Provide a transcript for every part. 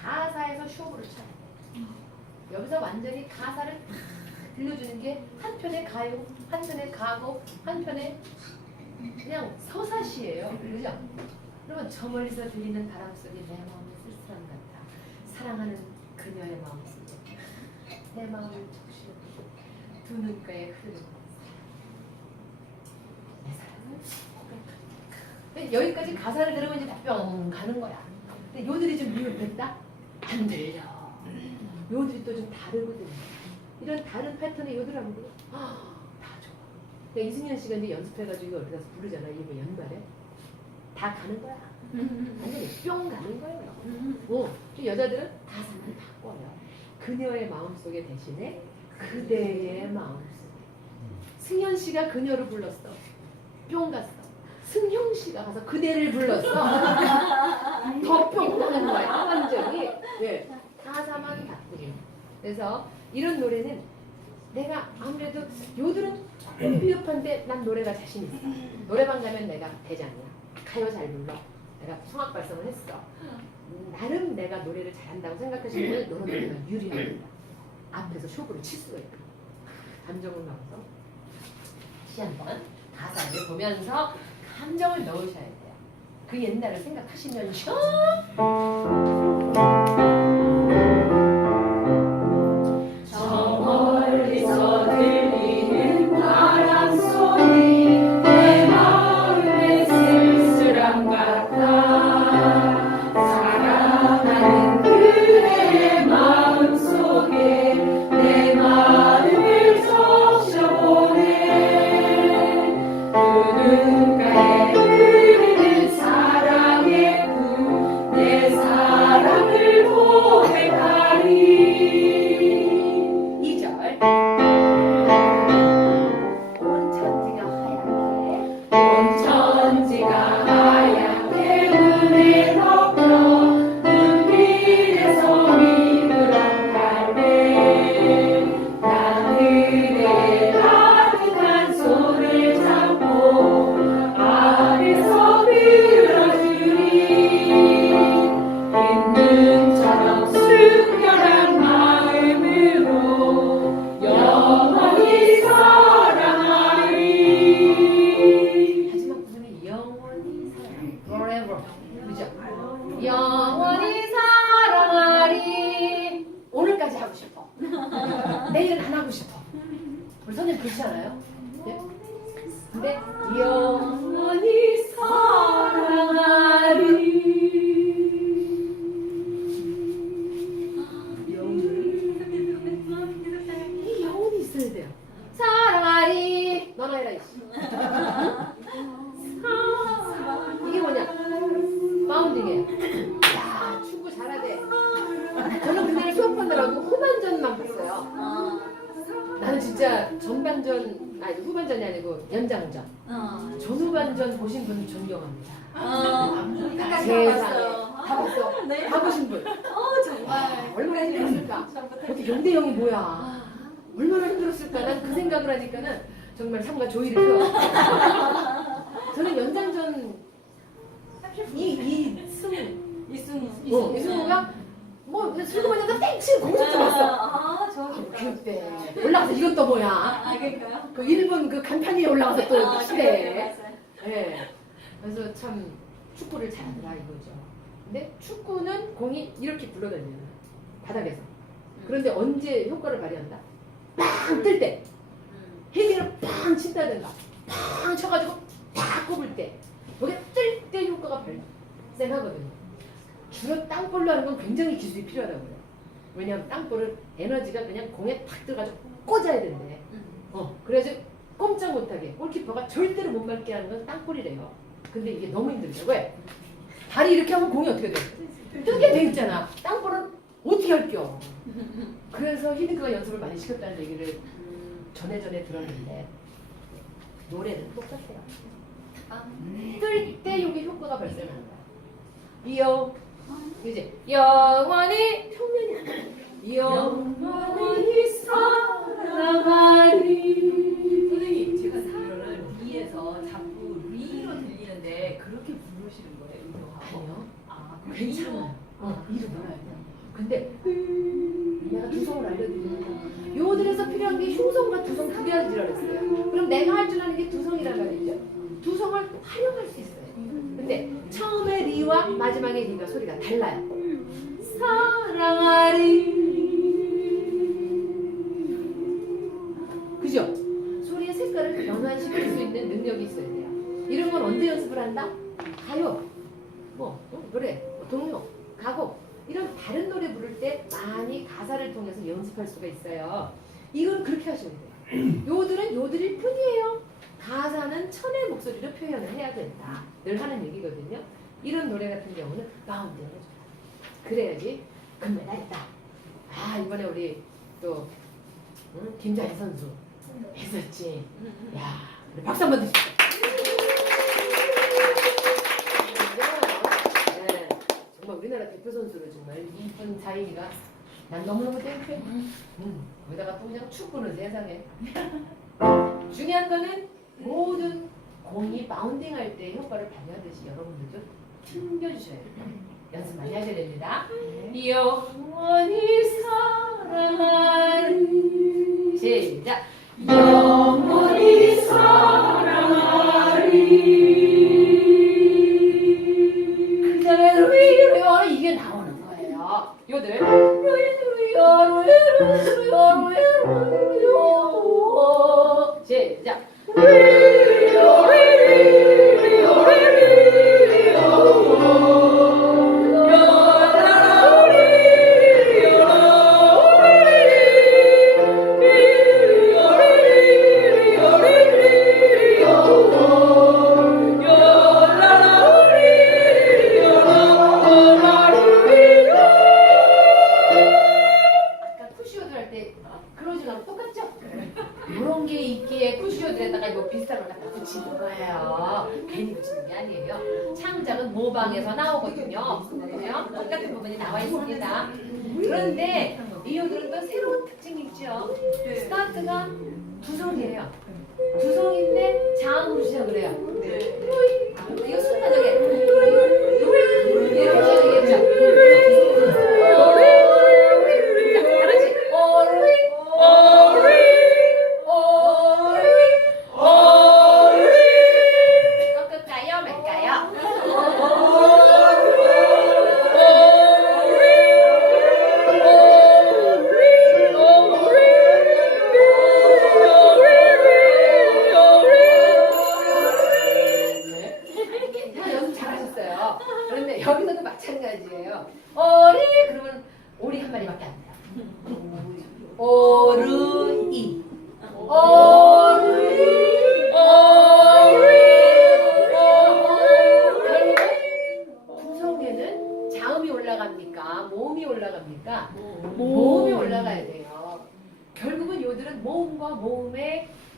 가사에서 쇼부를 돼. 여기서 완전히 가사를 다 들려주는 게 한편의 가요, 한편의 가곡, 한편의 그냥 서사시예요. 그죠? 그러면 저 멀리서 들리는 바람 속에 내 마음이 쓸쓸함 같아. 사랑하는 그녀의 마음 속에 내 마음을 적시는 두 눈가에 흐르는 내 사랑을 고백하니까. 여기까지 가사를 들으면 이제 다뿅 가는 거야. 근데 요들이 좀 미흡했다? 안 들려. 요들이 또 좀 다르거든요. 이런 다른 패턴의 요들하고 아, 다 좋아. 그러니까 이승현 씨가 이제 연습해가지고 어디 가서 부르잖아. 이거 연말에. 다 가는 거야. 완전히 뿅 가는 거예요. 어, 또 여자들은 가사만 다 꿔요. 그녀의 마음속에 대신에 그대의 마음속에. 승현 씨가 그녀를 불렀어. 뿅 갔어. 승용 씨가 가서 그대를 불렀어. 가는 거야. 완전히. 예. 가사만 바꾸는. 그래서 이런 노래는 내가 아무래도 요들은 조금 비흡한데 난 노래가 자신 있어. 노래방 가면 내가 대장이야. 가요 잘 불러. 내가 성악 발성을 했어. 음, 나름 내가 노래를 잘한다고 생각하시는 분은 이런 노래가 유리합니다. 앞에서 쇼부를 칠 수가 있고 감정을 넣어서 다시 한번 가사를 보면서 감정을 넣으셔야 돼요. 그 옛날을 생각하시면서 싶어 내일은 안 하고 싶어 우리 선생님 그렇지 않아요? 네? 근데 영원히 이 진짜 전반전 아니 후반전이 아니고 연장전. 전후반전 보신 분 존경합니다. 세상에 다 봤어. 네. 다 보신 분. 어 정말 얼마나 힘들었을까? 어떻게 0대 0이 뭐야? 얼마나 힘들었을까? 난 그 생각을 하니까는 정말 삼가 조이를 펴. 저는 연장전 이이 승, 이승우 어, 이승우가 뭐 그냥 술 먹으면서 땡치 공격 들었어. 아 좋아 그 때 올라가서 이것도 뭐야? 아 그러니까요 그 일본 그 간판 위에 올라가서 또 아, 치대. 맞아요. 예. 그래서 참 축구를 잘하더라 이거죠. 근데 축구는 공이 이렇게 굴러다니는 거야, 바닥에서. 그런데 언제 효과를 발휘한다? 빵뜰 때. 헤딩을 팡 친다든가 팡 쳐가지고 팍 꼽을 때 여기 뜰때 효과가 발생하거든요. 주로 땅볼로 하는 건 굉장히 기술이 필요하다고요. 왜냐하면 땅볼은 에너지가 그냥 공에 탁 들어가지고 꽂아야 된대. 어, 그래야지 꼼짝 못하게 골키퍼가 절대로 못 맞게 하는 건 땅볼이래요. 근데 이게 너무 힘들죠. 왜? 다리 이렇게 하면 공이 어떻게 돼? 뜨게 돼 있잖아. 땅볼은 어떻게 할겨? 그래서 히딩크가 연습을 많이 시켰다는 얘기를 전에 전에 들었는데 노래는 똑같아요. 뜰때 이게 효과가 발생하는 거야. 영 이제 영원히 평면이. 영원히 사 능력이 있어야 돼요. 이런 건 언제 연습을 한다? 가요, 뭐 어, 노래, 뭐 동요, 가곡 이런 다른 노래 부를 때 많이 가사를 통해서 연습할 수가 있어요. 이건 그렇게 하시면 돼요. 요들은 요들일 뿐이에요. 가사는 천의 목소리로 표현을 해야 된다. 늘 하는 얘기거든요. 이런 노래 같은 경우는 마운드를 해줘요. 그래야지 금메달이다. 아 이번에 우리 또 응? 김자희 선수 했었지. 야, 우리 박수 한번 주시죠. 네, 정말 우리나라 대표 선수로 정말 이쁜 자인이가 난 너무너무 땡큐. 음, 거기다가 또 그냥 축구는 세상에. 중요한 거는 모든 공이 바운딩 할 때 효과를 발휘하듯이 여러분들도 튕겨주셔야 돼요. 연습 많이 하셔야 됩니다. 영원히 사랑하리. 시작. 영원 히 스타트가 두성이에요. 두성인데 자음으로 시작을 해요. 이거 순간적에 이렇게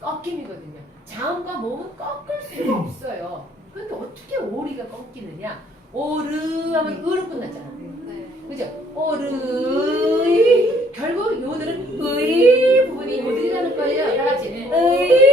꺾임이거든요. 자음과 모음은 꺾을 수가 없어요. 근데 어떻게 오리가 꺾이느냐? 오르 하면 으로 끝났잖아. 그죠? 오르이 결국 요들은 의 부분이 요들이라는 거예요. 다 같이 의 의,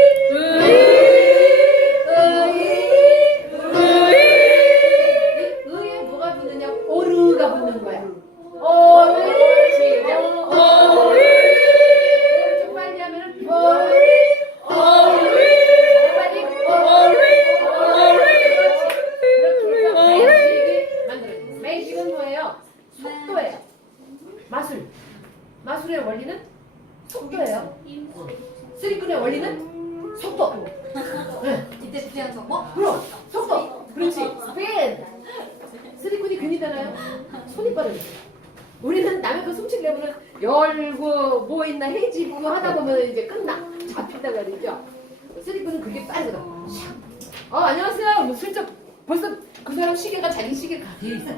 쓰리꾼은 그게 빠르거든. 샥. 어 안녕하세요. 뭐 슬쩍 벌써 그 사람 시계가 자기 시계가 돼 있어.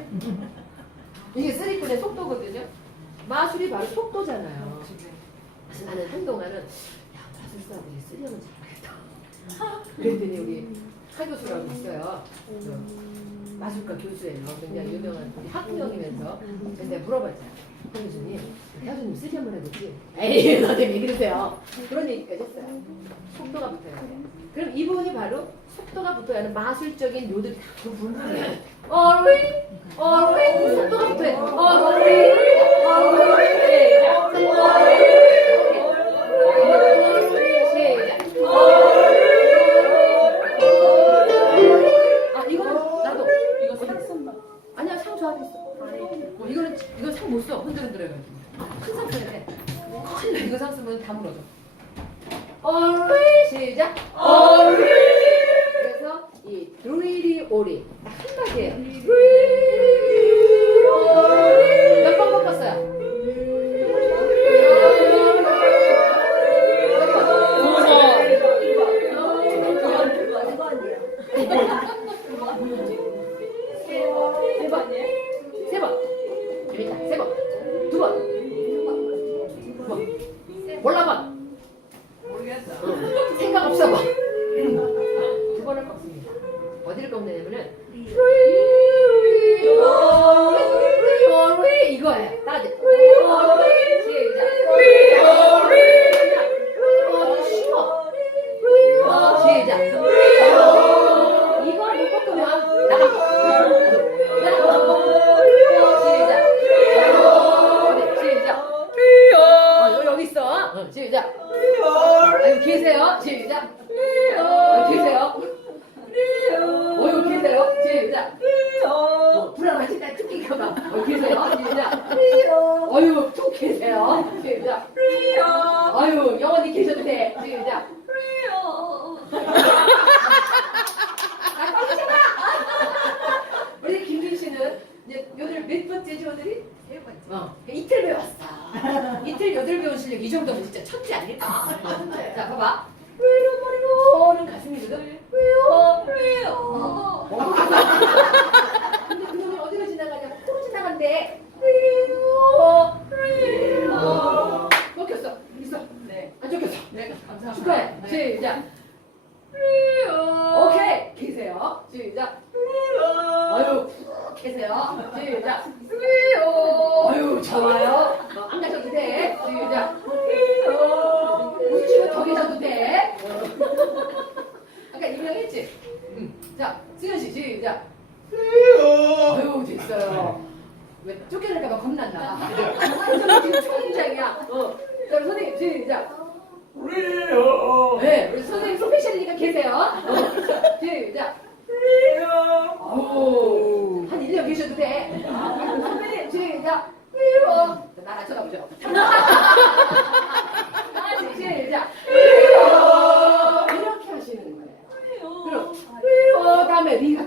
이게 쓰리꾼의 속도거든요. 마술이 바로 속도잖아요. 그래서 나는 한동안은 야 마술사들이 쓰려면 잘하겠다. 그랬더니 우리 한 교수라고 있어요. 그 마술과 교수예요. 굉장히 음. 유명한 학부형이면서 음. 음. 근데 물어봤잖아요. 한교수님, 대학교님 쓰지 한번 해보지. 에이, 선생님, 그러세요. 그런 얘기까지 했어요. 속도가 붙어야 돼. 그럼 이분이 바로 속도가 붙어야 하는 마술적인 요들이 다 분분해요. 어르이, 어르이, 속도가 붙어야 돼. 어르이, 어르이, 어이 네. 어이 리, 해가지고. 큰상 써야 돼. 큰일 나. 이거 상 쓰면 다 무너져. always 시작. 그 유명했지? 응. 자, 승현 씨, 시작. 아유, 됐어요. 왜 쫓겨날까 봐 겁난다. 지금 초인장이야. 어. 자, 선생님, 시작. 네, 우리 선생님 프로페셔널이니까 계세요. 어. 시작. 아우, 한 1년 계셔도 돼. 선배님, 시작. 위로. 나랑 쳐다보죠. 위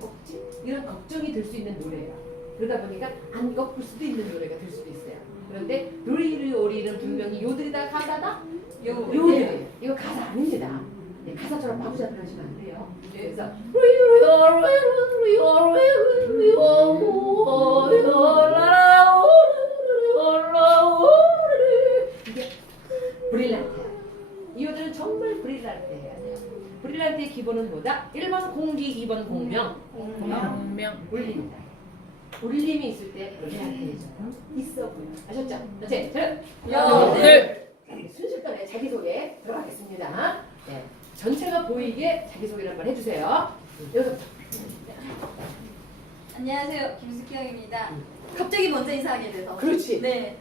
꺾지? 이런 걱정이 들 수 있는 노래예요. 그러다 보니까 안 꺾을 수도 있는 노래가 될 수도 있어요. 그런데 루리리 오리는 분명히 요들이 다 가사다? 요들. 이거 가사 아닙니다. 네, 가사처럼 바보잡이 하시면 안 돼요. 네, 그래서 이게 브릴란트야. 이 요들은 정말 브릴란트해야 돼요. 브릴란트의 기본은 뭐다? 1번 공기, 2번 공명. 공명. 울림이다. 울림이 있을 때 브릴란트해져. 있어 보여. 아셨죠? 네, 자, 여덟. 순식간에 자기소개 들어가겠습니다. 네. 전체가 보이게 자기소개를 한번 해주세요. 여기서부터. 안녕하세요. 김숙경입니다. 갑자기 먼저 인사하게 돼서. 그렇지. 네.